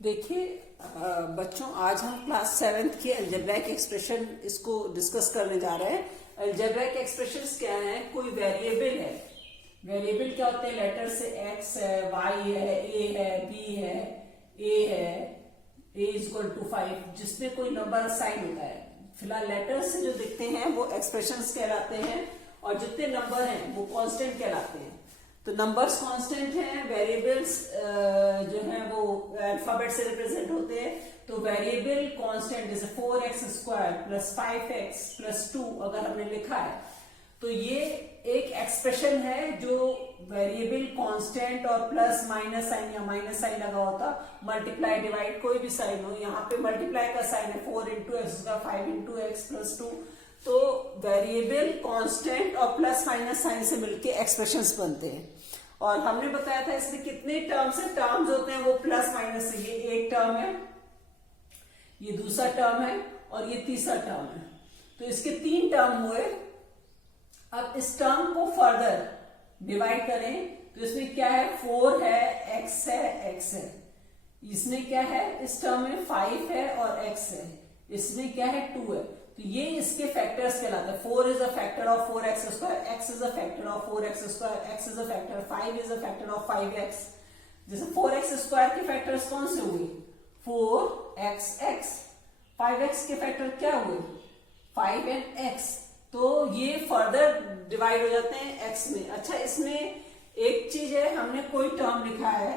देखिए बच्चों, आज हम क्लास 7th की अलजेब्रिक एक्सप्रेशन इसको डिस्कस करने जा रहे हैं। अलजेब्रिक एक्सप्रेशंस क्या हैं? कोई वेरिएबल है, वेरिएबल क्या होते हैं? लेटर से एक्स है, वाई है, ए है, बी है, ए है, ए इज इक्वल टू 5, जिसमें कोई नंबर असाइन होता है। फिलहाल लेटर्स से जो दिखते हैं वो एक्सप्रेशंस कहलाते हैं और जितने नंबर हैं वो कांस्टेंट कहलाते हैं। तो नंबर्स कांस्टेंट हैं, वेरिएबल्स जो हैं वो अल्फाबेट से रिप्रेजेंट होते हैं। तो वेरिएबल कांस्टेंट जैसे 4x² प्लस 5x प्लस 2 अगर हमने लिखा है तो ये एक एक्सप्रेशन है जो वेरिएबल कांस्टेंट और प्लस माइनस साइन या माइनस साइन लगा होता, मल्टीप्लाई डिवाइड कोई भी साइन हो, यहाँ पे मल्टीप्लाई का साइन है 4 इंटू एक्स का 5 इंटू एक्स प्लस 2। तो वेरिएबल कांस्टेंट और प्लस माइनस साइन से मिलके एक्सप्रेशंस बनते हैं। और हमने बताया था इसमें कितने टर्म्स है, टर्म्स होते हैं वो प्लस माइनस से। ये एक टर्म है, ये दूसरा टर्म है और ये तीसरा टर्म है। तो इसके 3 टर्म हुए। अब इस टर्म को फर्दर डिवाइड करें तो इसमें क्या है, 4 है, x है, x है। इसमें क्या है, इस टर्म में 5 है और x है। इसमें क्या है, 2 है। तो ये इसके फैक्टर्स कहलाते हैं। 4 is a factor of 4x², x is a factor of 4x², x is a factor, 5 is a factor of 5x। जैसे 4x² के फैक्टर्स कौन से हुए, 4x, 5x के फैक्टर क्या हुए, 5 एंड x। तो ये फर्दर डिवाइड हो जाते हैं x में। अच्छा, इसमें एक चीज है, हमने कोई टर्म लिखा है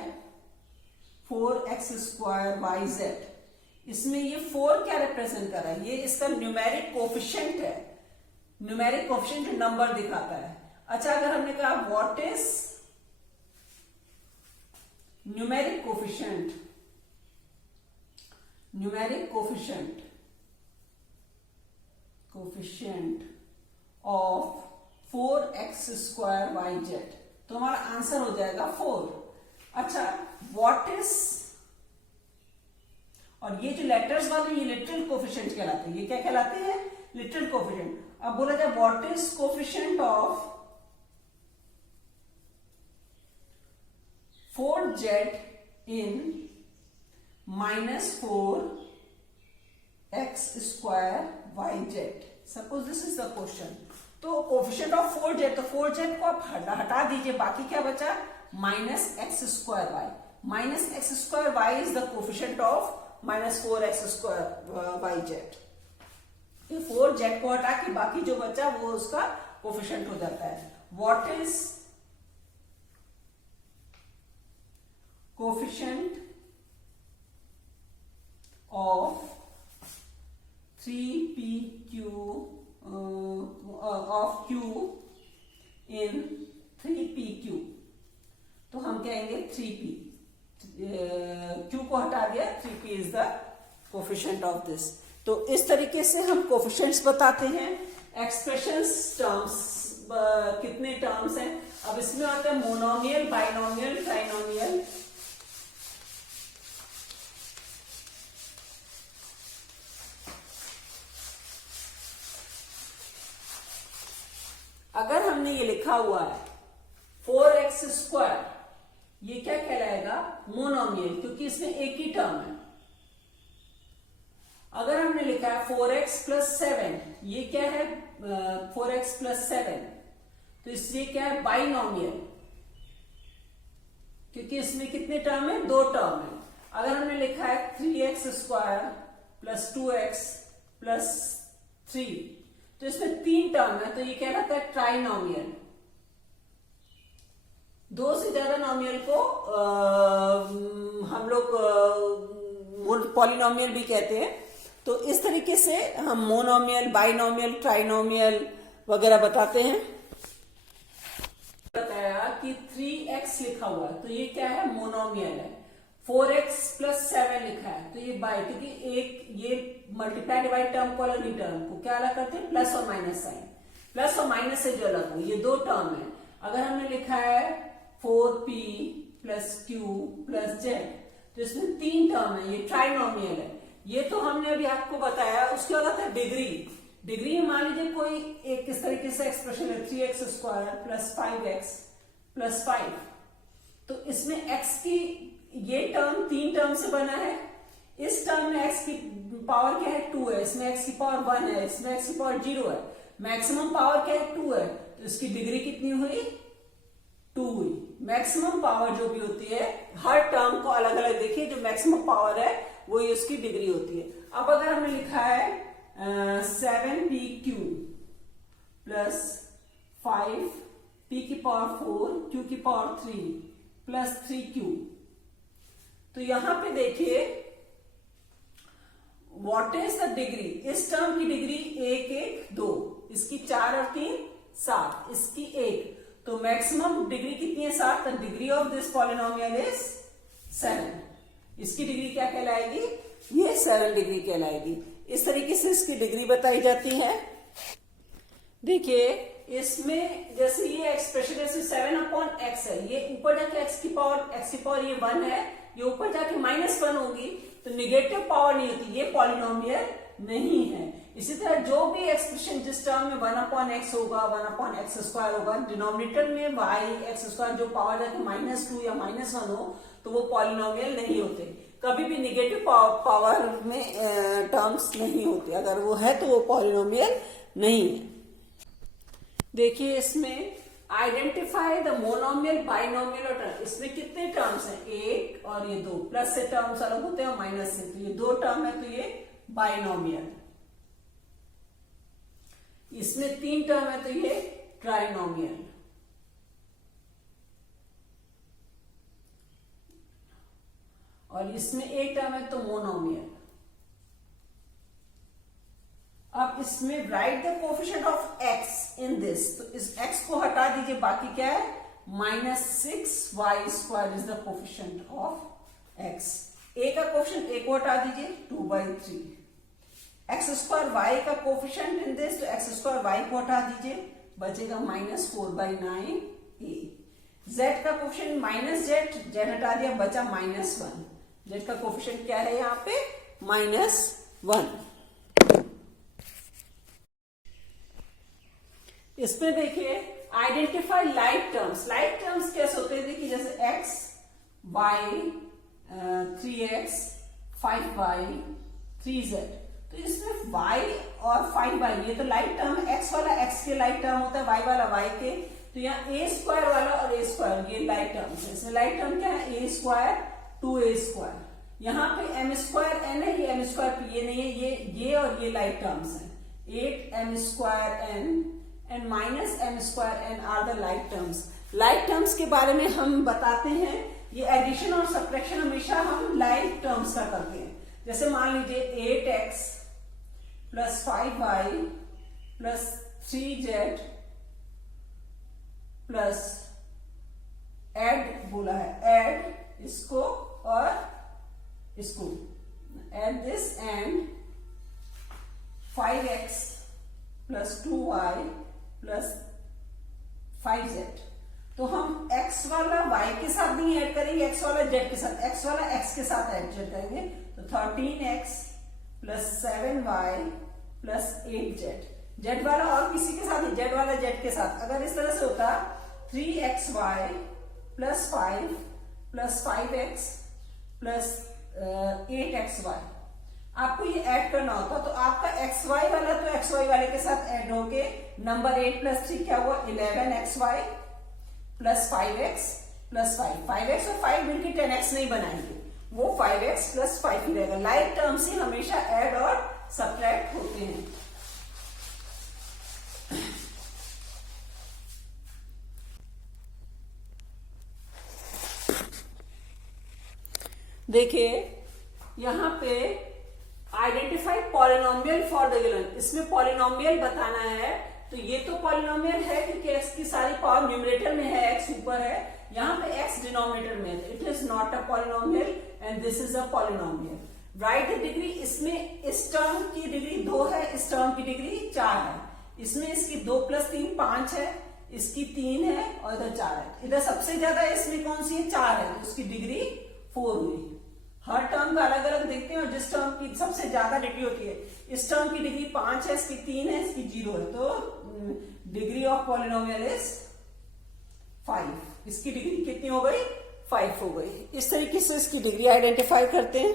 4x² yz, इसमें ये 4 क्या रिप्रेजेंट कर रहा है, ये इसका न्यूमेरिक कोफिशिएंट है। न्यूमेरिक कोफिशिएंट नंबर दिखाता है। अच्छा, अगर हमने कहा what is numeric coefficient, numeric coefficient of 4x² yz, तो हमारा आंसर हो जाएगा 4। अच्छा, व्हाट इज, और ये जो लेटर्स वाले ये लिटरल कोफिशिएंट कहलाते हैं। ये क्या कहलाते हैं, लिटरल कोफिशिएंट। अब बोला जाए what is coefficient of 4z in -4x² yz। Suppose this is the question. तो कोफिशिएंट ऑफ 4z, तो 4z को आप हटा दीजिए, बाकी क्या बचा, -x² y। -x² y is the coefficient of -4x² yz। ये 4z को हटा के बाकी जो बचा वो उसका कोफिशिएंट हो जाता है। What is coefficient of 3pq of q in 3pq, तो हम कहेंगे 3p, q को हटा दिया, 3p is the coefficient of this. तो इस तरीके से हम कोफिशिएंट्स बताते हैं। एक्सप्रेशंस टर्म्स, कितने टर्म्स हैं। अब इसमें आता है मोनोमियल, बाइनोमियल, ट्राइनोमियल। अगर हमने ये लिखा हुआ है 4x², ये क्या कहलाएगा, मोनोमियल, क्योंकि इसमें एक ही टर्म है। अगर हमने लिखा है 4x + 7, ये क्या है, 4x + 7, तो इसलिए क्या है, बाइनोमियल, क्योंकि इसमें कितने टर्म है, 2 टर्म है। अगर हमने लिखा है 3x² + 2x + 3, तो इसमें 3 टर्म है, तो ये कहलाता है ट्राइनोमियल। 2 से ज्यादा नॉमियल को हम लोग पॉलिनोमियल भी कहते हैं। तो इस तरीके से हम मोनोमियल, बाइनोमियल, ट्राइनोमियल वगैरह बताते हैं। बताया कि 3x लिखा हुआ है तो ये क्या है, मोनोमियल है। 4x + 7 लिखा है तो ये बाई, क्योंकि एक ये मल्टीप्लाई डिवाइड टर्म को अलग ही टर्म को क्या अलग करते हैं, प्लस और माइनस साइन। प्लस और माइनस से जो अलग हो, ये 2 टर्म है। अगर हमने लिखा है 4p + q + z, तो इसमें 3 टर्म है, ये ट्राइनोमियल है। ये तो हमने अभी आपको बताया। उसके बाद आता है डिग्री। डिग्री में मान लीजिए कोई एक इस तरीके से एक्सप्रेशन है 3x² + 5x + 5, तो इसमें x की ये टर्म 3 टर्म से बना है। इस टर्म में x की पावर क्या है 2 है, इसमें x की पावर 1 है, इसमें x की पावर 0 है। मैक्सिमम पावर क्या है 2 है, तो इसकी डिग्री कितनी हुई 2 हुई। मैक्सिमम पावर जो भी होती है हर टर्म को अलग अलग देखिए, जो मैक्सिमम पावर है वही उसकी डिग्री होती है। अब अगर हमने लिखा है 7pq प्लस 5p की पावर 4 q की पावर 3 प्लस 3q, तो यहां पे देखिए व्हाट इज द डिग्री। इस टर्म की डिग्री 1 1 2, इसकी 4 और 3 7, इसकी 1, तो मैक्सिमम डिग्री कितनी है 7। The degree of this polynomial is 7। इसकी डिग्री क्या कहलाएगी, ये 7 डिग्री कहलाएगी। इस तरीके से इसकी डिग्री बताई जाती है। देखिए इसमें जैसे ये एक्सप्रेशन जैसे 7/x है, ये ऊपर जाके x की पावर ये 1 है, ये ऊपर जाके -1 होगी, तो निगेटिव पावर नहीं होती, ये पॉलिनोमियल नहीं है। इसी तरह जो भी एक्सप्रेशन जिस टर्म में 1/x होगा 1/x² होगा, डिनोमिनेटर में y(x²) जो पावर जाके -2 या -1 हो, तो वो पॉलिनोमियल नहीं होते। कभी भी निगेटिव पावर में टर्म्स नहीं होते, अगर वो है तो वो पॉलिनोमियल नहीं है। देखिए इसमें आइडेंटिफाई द मोनोमियल, बाइनोमियल और टर्म, इसमें कितने टर्म्स हैं 1 और ये 2, प्लस से टर्म्स अलग होते हैं और माइनस से, तो ये 2 टर्म है तो ये बाइनोमियल। इसमें 3 टर्म है तो ये ट्राइनोमियल। और इसमें 1 टर्म है तो मोनोमियल। अब इसमें right the coefficient of x in this, तो इस x को हटा दीजिए, बाकी क्या है -6y² is the coefficient of x। a का कोफिशिएंट a को हटा दीजिए 2/3, x² y का कोफिशिएंट इन दिस, तो x² y को हटा दीजिए, बचेगा -4/9a। z का कोफिशिएंट -z, z हटा दिया, बचा -1, z का कोफिशिएंट क्या है यहाँ पे -1। इसमें देखिए identify like terms. Like terms कैसे होते हैं, देखिए जैसे x, y, 3x, 5y, 3z, तो इसमें y और 5y ये तो लाइक टर्म है। x वाला x के लाइक टर्म होता है, y वाला y के, तो यहाँ a² वाला और a² ये लाइक टर्म्स है। इसमें लाइक टर्म क्या है a², 2a²। यहाँ पे m²n है, ये m²p ये नहीं है, ये और ये लाइक टर्म्स है। 8m²n and -m²n are the like terms। like terms के बारे में हम बताते हैं, ये एडिशन और सब्ट्रैक्शन हमेशा हम like terms का करते हैं। जैसे मान लीजिए 8x plus 5y plus 3z plus add बोला है, ऐड इसको और इसको, add this and 5x plus 2y plus 5z। तो हम x वाला y के साथ नहीं ऐड करेंगे, x वाला z के साथ, x वाला x के साथ ऐड करेंगे, तो 13x plus 7y plus 8z। z वाला और किसी के साथ नहीं, z वाला z के साथ। अगर इस तरह से होता 3xy plus 5 plus 5x plus 8xy, आपको ये ऐड करना होता, तो आपका xy वाला तो xy वाले के साथ ऐड होके नंबर 8 प्लस 3 क्या हुआ 11xy plus 5x plus 5, 5x और 5 मिलकर 10x नहीं बनाएंगे, वो 5x प्लस 5 ही रहेगा। लाइक टर्म्स ही हमेशा ऐड और सब्ट्रैक्ट होते हैं। देखिए यहां पे identify polynomial for the given, इसमें पॉलिनोमियल बताना है, तो ये तो पॉलिनोमियल है क्योंकि x की सारी पावर न्यूमरेटर में है, x ऊपर है, यहाँ पे x डिनोमिनेटर में है, it is not a polynomial and this is a polynomial. Right the degree, इसमें इस टर्म की डिग्री 2 है, इस टर्म की डिग्री 4 है, इसमें इसकी 2 प्लस 3 5 है, इसकी 3 है और इधर 4 है। इधर सबसे ज्यादा इसमें कौन सी है 4 है, तो इसकी डिग्री 4 हुई। हर टर्म का अलग अलग देखते हैं और जिस टर्म की सबसे ज्यादा डिग्री होती है, इस टर्म की डिग्री 5 है, इसकी 3 है, इसकी 0 है, तो डिग्री ऑफ पॉलिनोमियल इज 5। इसकी डिग्री कितनी हो गई 5 हो गई। इस तरीके से इसकी डिग्री आइडेंटिफाई करते हैं।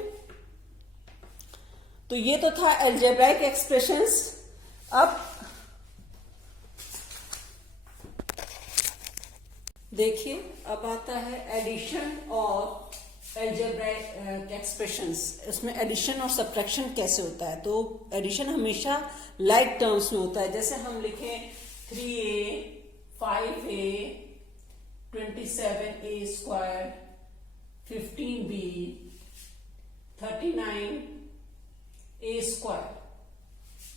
तो ये तो था अलजेब्राइक एक्सप्रेशंस। अब देखिए, अब आता है एडिशन और अलजेब्राइक एक्सप्रेशंस। इसमें एडिशन और सब्ट्रैक्शन कैसे होता है? तो एडिशन हमेशा लाइक टर्म्स में होता है। जैसे हम लिखें 3a 5a 27a square 15b 39a square.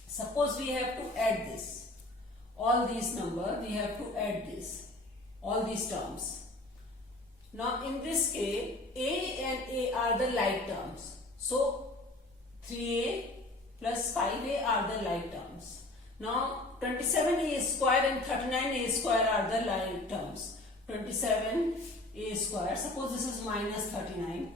Suppose we have to add this, all these number we have to add this, all these terms. Now in this case a and a are the like terms, so 3a plus 5a are the like terms. Now 27a square and 39a square are the like terms. 27a square, suppose this is minus 39,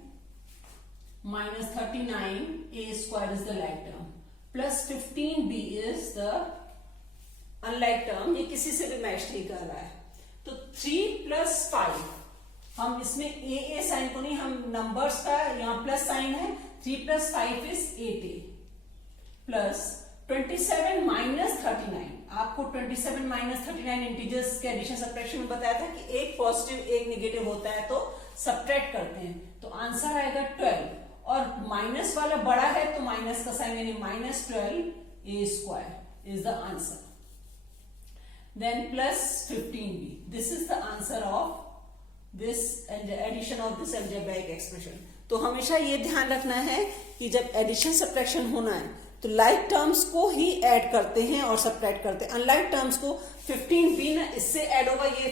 minus 39a square is the like term, plus 15b is the unlike term. ये किसी से भी match नहीं कर रहा है। तो 3 plus 5, हम इसमें a साइन को नहीं, हम नंबर्स का यहाँ प्लस साइन है। 3 plus 5 is 8a plus 27 minus 39। आपको 27 minus 39 इंटीजर्स के एडिशन सब्ट्रैक्शन में बताया था कि एक पॉजिटिव एक नेगेटिव होता है तो सब्ट्रैक्ट करते हैं। तो आंसर आएगा 12, और माइनस वाला बड़ा है तो माइनस का साइन, यानी minus 12a square is the answer. Then plus 15b, this is the answer of this addition of this algebraic expression. तो हमेशा ये ध्यान रखना है कि जब एडिशन सब्ट्रैक्शन होना है तो लाइक टर्म्स को ही ऐड करते हैं और सब्ट्रैक्ट करते हैं। अनलाइक टर्म्स को 15b ना इससे ऐड होगा, ये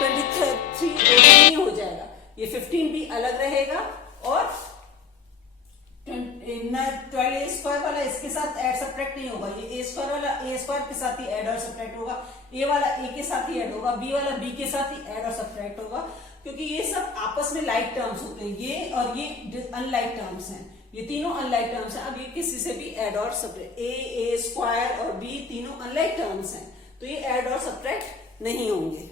23a नहीं हो जाएगा, ये 15b अलग रहेगा, और 12a स्क्वायर वाला इसके साथ ऐड सब्ट्रैक्ट नहीं होगा। ये a स्क्वायर वाला a स्क्वायर के साथ ही ऐड और सब्ट्रैक्ट होगा, a वाला a के साथ ही ऐड होगा, b वाला b के साथ ही ऐड और सब्ट्रैक्ट होगा, क्योंकि ये सब आपस में लाइक टर्म्स होते हैं। ये और ये अनलाइक टर्म्स हैं, ये तीनों अनलाइक टर्म्स हैं। अब ये किसी से भी ऐड और सब्ट्रैक्ट, a स्क्वायर और b तीनों अनलाइक टर्म्स हैं, तो ये ऐड और सब्ट्रैक्ट नहीं होंगे।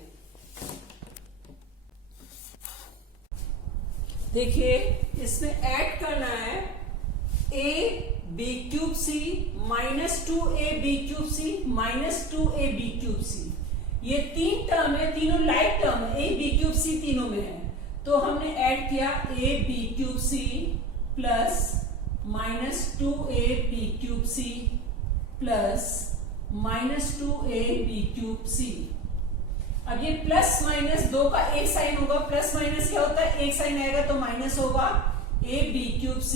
देखिए, इसमें ऐड करना है a b cube c minus 2a b cube c minus 2a b cube c। ये तीन टर्म है, तीनों लाइक टर्म है, a b क्यूब c तीनों में है। तो हमने ऐड किया a b cube c plus minus 2a b cube c plus minus 2a b cube c। अब ये प्लस माइनस दो का एक साइन होगा, प्लस माइनस क्या होता है, एक साइन आएगा तो माइनस होगा, a b cube c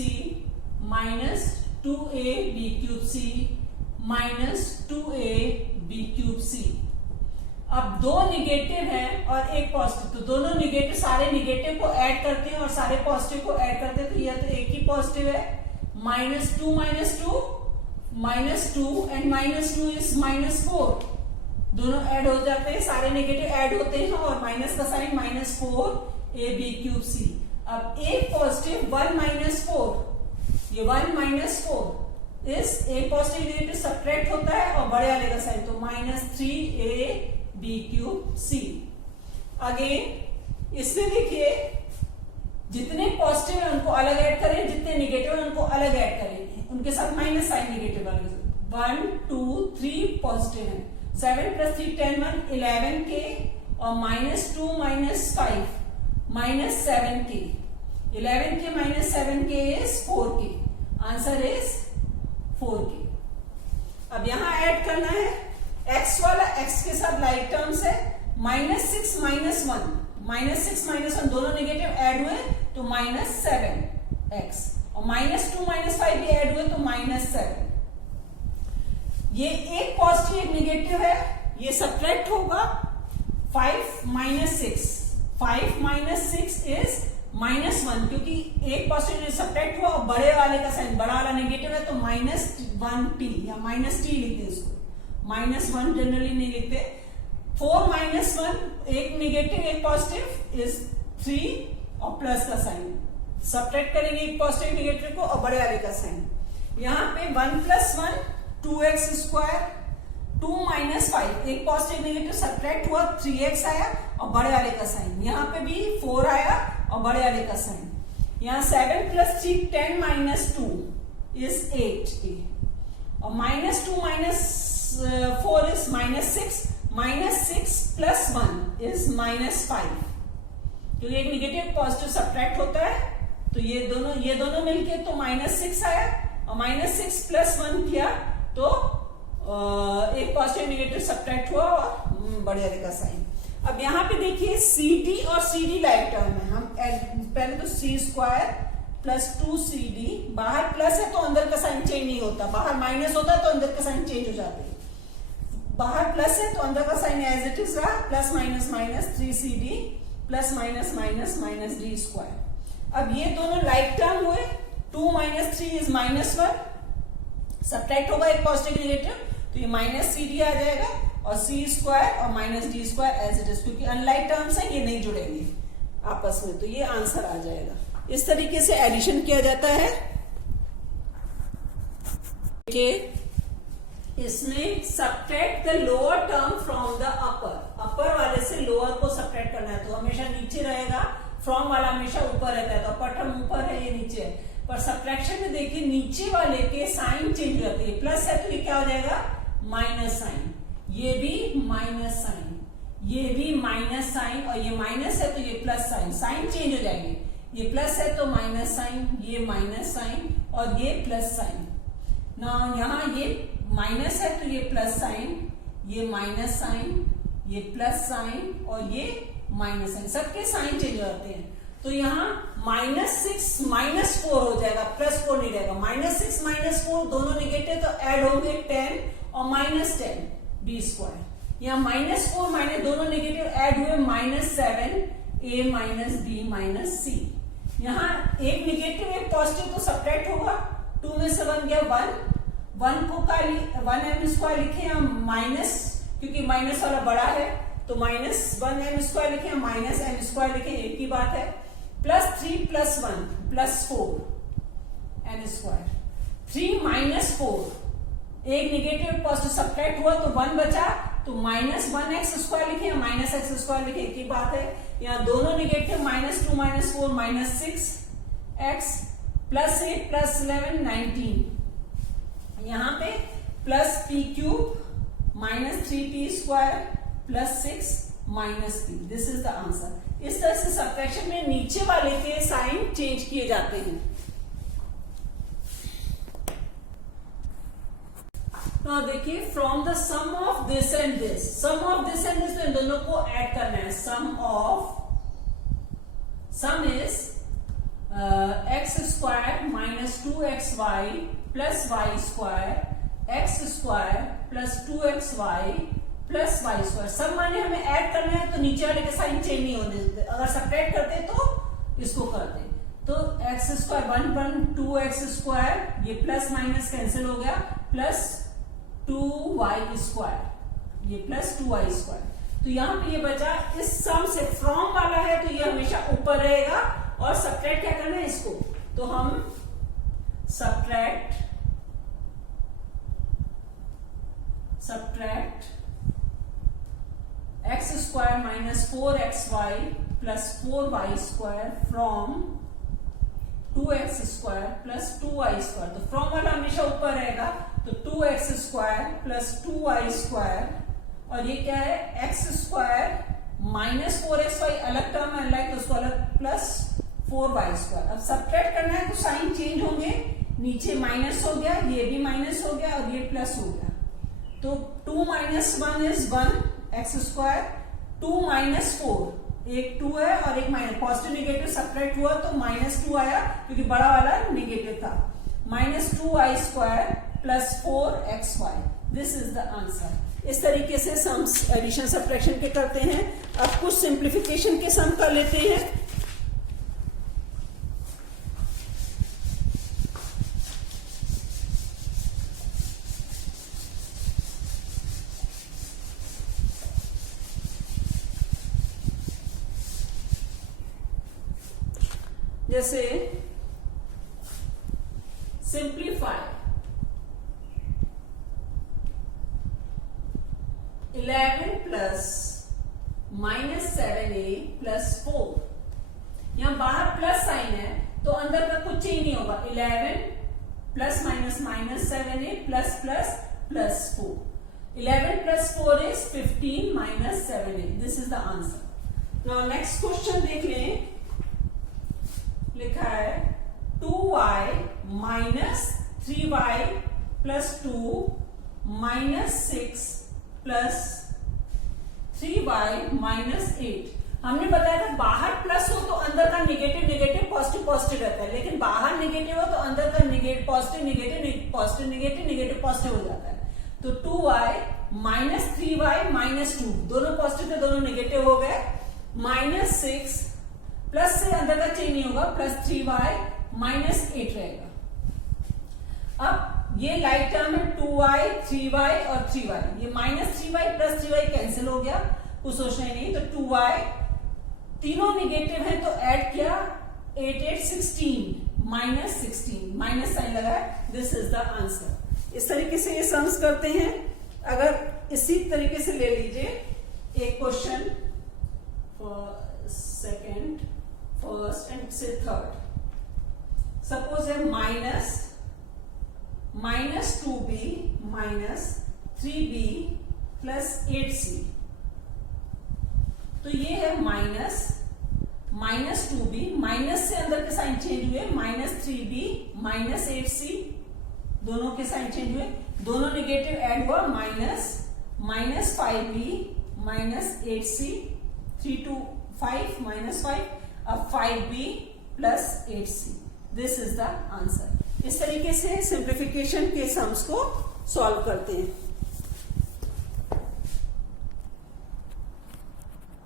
minus 2a b cube c minus 2a b cube c। अब दो निगेटिव हैं और एक पॉजिटिव, तो दोनों निगेटिव, सारे निगेटिव को ऐड करते हैं और सारे पॉजिटिव को ऐड करते हैं, तो यह तो एक ही पॉजिटिव है, minus 2 minus 2 and minus 2 is minus 4, दोनों ऐड हो जाते हैं, सारे नेगेटिव ऐड होते हैं और माइनस का sign minus 4 a b cube c। अब एक पॉजिटिव 1 माइनस 4, ये 1 माइनस 4 इस एक पॉजिटिव नेगेटिव सब्ट्रैक्ट होता है और बड़े वाले का साइन, तो minus 3a b cube c। Again इसमें देखिए, जितने पॉजिटिव है उनको अलग ऐड करें, जितने नेगेटिव है उनको अलग ऐड करें, उनके साथ माइनस साइन नेगेटिव वाले। 1 2 3 पॉजिटिव है, 7 प्लस 3 10 1 11 के, और माइनस 2 माइनस 5 माइनस 7 के, 11 के माइनस 7 के इज 4 के, आंसर इज 4 के। अब यहां ऐड करना है, x वाला x के साथ लाइक टर्म्स है, माइनस 6 माइनस 1, माइनस 6 माइनस 1 दोनों नेगेटिव ऐड हुए तो माइनस 7x, और माइनस 2 माइनस 5 भी ऐड हुए तो माइनस 7। ये एक पॉजिटिव एक नेगेटिव है, ये सब्ट्रैक्ट होगा, 5 माइनस 6, 5 माइनस 6 इज माइनस 1, क्योंकि एक पॉजिटिव सब्ट्रैक्ट हुआ और बड़े वाले का साइन, बड़ा वाला नेगेटिव है तो माइनस 1t या माइनस t लिखते हैं इसको, माइनस 1 जनरली नहीं लिखते। 4 माइनस 1, एक नेगेटिव एक पॉजिटिव इज 3 और प्लस का साइन, सब्ट्रैक्ट करेंगे एक पॉजिटिव नेगेटिव को और बड़े वाले का साइन। यहाँ पे 1 प्लस 1 2x स्क्वायर 2 माइनस 5, एक पॉजिटिव नेगेटिव सब्ट्रैक्ट हुआ, 3x आया और बड़े वाले का साइन, यहाँ पे भी 4 आया और बड़े वाले का साइन, यहाँ 7 प्लस 3 10 माइनस 2 इज 8 और minus 2 minus 4 is minus 6 plus 1 is minus 5, क्योंकि एक नेगेटिव पॉजिटिव सब्ट्रैक्ट होता है तो ये दोनों मिलके तो -6 आया और -6 प्लस 1 किया तो एक पॉजिटिव नेगेटिव सब्ट्रैक्ट हुआ और बड़े वाले का साइन। अब यहाँ पे देखिए CD और CD लाइक टर्म है, हम पहले तो c² प्लस 2CD, बाहर प्लस है तो अंदर का साइन चेंज नहीं होता, बाहर माइनस होता है तो अंदर का साइन चेंज हो जाते हैं, बाहर प्लस है तो अंदर का साइन एज इट इज रहा, plus minus minus 3CD plus minus minus minus d²। अब ये दोनों लाइक टर्म हुए, 2 माइनस 3 इज -1, सब्ट्रैक्ट होगा एक पॉजिटिव नेगेटिव तो ये -CD आ जाएगा और c² और minus d² as it is, क्योंकि अनलाइक टर्म्स है ये नहीं जुड़ेंगे आपस में, तो ये आंसर आ जाएगा। इस तरीके से एडिशन किया जाता है कि इसमें subtract the lower term from the upper वाले से लोअर को सब्ट्रैक्ट करना है, तो हमेशा नीचे रहेगा, फ्रॉम वाला हमेशा ऊपर रहता है, तो अपर टर्म ऊपर है, ये नीचे है, पर सब्ट्रैक्शन में देखिए नीचे वाले के साइन चेंज हो जाते हैं, प्लस है तो ये क्या हो जाएगा माइनस साइन, ये भी माइनस साइन, ये भी माइनस साइन और ये माइनस है तो ये प्लस साइन, साइन चेंज हो जाएंगे, ये प्लस है तो माइनस साइन, ये माइनस साइन और ये प्लस साइन ना, यहाँ ये माइनस है तो ये प्लस साइन, ये माइनस साइन, ये प्लस साइन और ये माइनस साइन, सबके साइन चेंज हो जाते हैं, तो यहाँ -6 -4 हो जाएगा, +4 नहीं रहेगा, -6 -4 दोनों नेगेटिव तो ऐड होंगे 10 और -10 d², यहाँ -4 दोनों नेगेटिव ऐड हुए -7 a minus b minus c, यहाँ एक नेगेटिव एक पॉजिटिव तो सब्ट्रैक्ट होगा, 2 में से 1 गया 1 को 1m² लिखे या माइनस, क्योंकि माइनस वाला बड़ा है तो -1m² लिखे या -m² लिखे, एक ही बात है, +3 + 1 +4 n², 3 -4 एक नेगेटिव पॉजिटिव सब्ट्रैक्ट हुआ तो 1 बचा तो -1x² लिखे या -x² लिखे, एक ही बात है, यहाँ दोनों नेगेटिव -2 -4 -6x +8 +11 19, यहाँ पे +p³ -3p² +6 -p, this is the answer. इस तरह से सब्ट्रैक्शन में नीचे वाले के साइन चेंज किए जाते हैं। तो देखिए from the sum of this and this, sum of this and this, तो इन दोनों को ऐड करना है, सम is x² -2xy +y² x² +2xy +y², सब माने हमें ऐड करना है तो नीचे वाले के साइन चेंज नहीं होने देते, अगर सब्ट्रैक्ट करते तो इसको करते, तो x² 1 2x², ये प्लस माइनस कैंसिल हो गया, +2y², ये +2y², तो यहाँ पे ये बचा, इस सम से फ्रॉम वाला है तो ये हमेशा ऊपर रहेगा और सब्ट्रैक्ट क्या करना है इसको, तो हम subtract x² -4xy +4y² from 2x² +2y², तो फ्रॉम वाला हमेशा ऊपर रहेगा, तो 2x² +2y² और ये क्या है x² -4xy अलग टर्म है अनलाइक, तो उसको अलग +4y²। अब सब्ट्रैक्ट करना है तो साइन चेंज होंगे, नीचे माइनस हो गया, ये भी माइनस हो गया और ये प्लस हो गया, तो 2 - 1 इज 1 x², 2 - 4 एक 2 है और एक माइनस, पॉजिटिव नेगेटिव सब्ट्रैक्ट हुआ तो -2 आया क्योंकि बड़ा वाला नेगेटिव था, -2y² +4xy, this is the answer. इस तरीके से सम्स एडिशन सब्ट्रैक्शन के करते हैं। अब कुछ सिंप्लीफिकेशन के सम कर लेते हैं। जैसे सिंप्लीफाई 11 प्लस -7a प्लस 4। यहां बाहर प्लस साइन है तो अंदर का कुछ चेंज नहीं होगा। 11 plus minus -7a plus plus plus 4। 11 plus 4 is 15 minus 7a. This is the answer. Now next question देख लें। लिखा है 2y minus 3y plus 2 minus 6 plus 3y minus 8। हमने बताया था बाहर प्लस हो तो अंदर का निगेटिव निगेटिव पॉजिटिव पॉजिटिव रहता है, लेकिन बाहर निगेटिव हो तो अंदर का negative positive negative positive negative negative positive हो जाता है। तो 2y माइनस 3y माइनस 2 दोनों पॉजिटिव थे, दोनों निगेटिव हो गए। -6 प्लस से अंदर का चेंज नहीं होगा, प्लस 3y माइनस 8 रहेगा। अब ये लाइट टर्म है 2y 3y और 3y, ये -3y प्लस 3y कैंसिल हो गया, कुछ सोचना ही नहीं। तो 2y तीनों निगेटिव है तो ऐड किया 8 8 16 -16 माइनस साइन लगा है। This is the answer. इस तरीके से ये सम्स करते हैं। अगर इसी तरीके से ले लीजिए एक क्वेश्चन सेकंड फर्स्ट एंड से थर्ड। सपोज है minus 2b minus 3b plus 8c। तो ये है माइनस 2b, माइनस से अंदर के साइन चेंज हुए, -3b माइनस 8c, दोनों के साइन चेंज हुए, दोनों निगेटिव ऐड हुआ, minus 5b minus 8c, 3 to 5 minus 5, अब 5b plus 8c। This is the answer. इस तरीके से सिंप्लीफिकेशन के सम्स को सॉल्व करते हैं।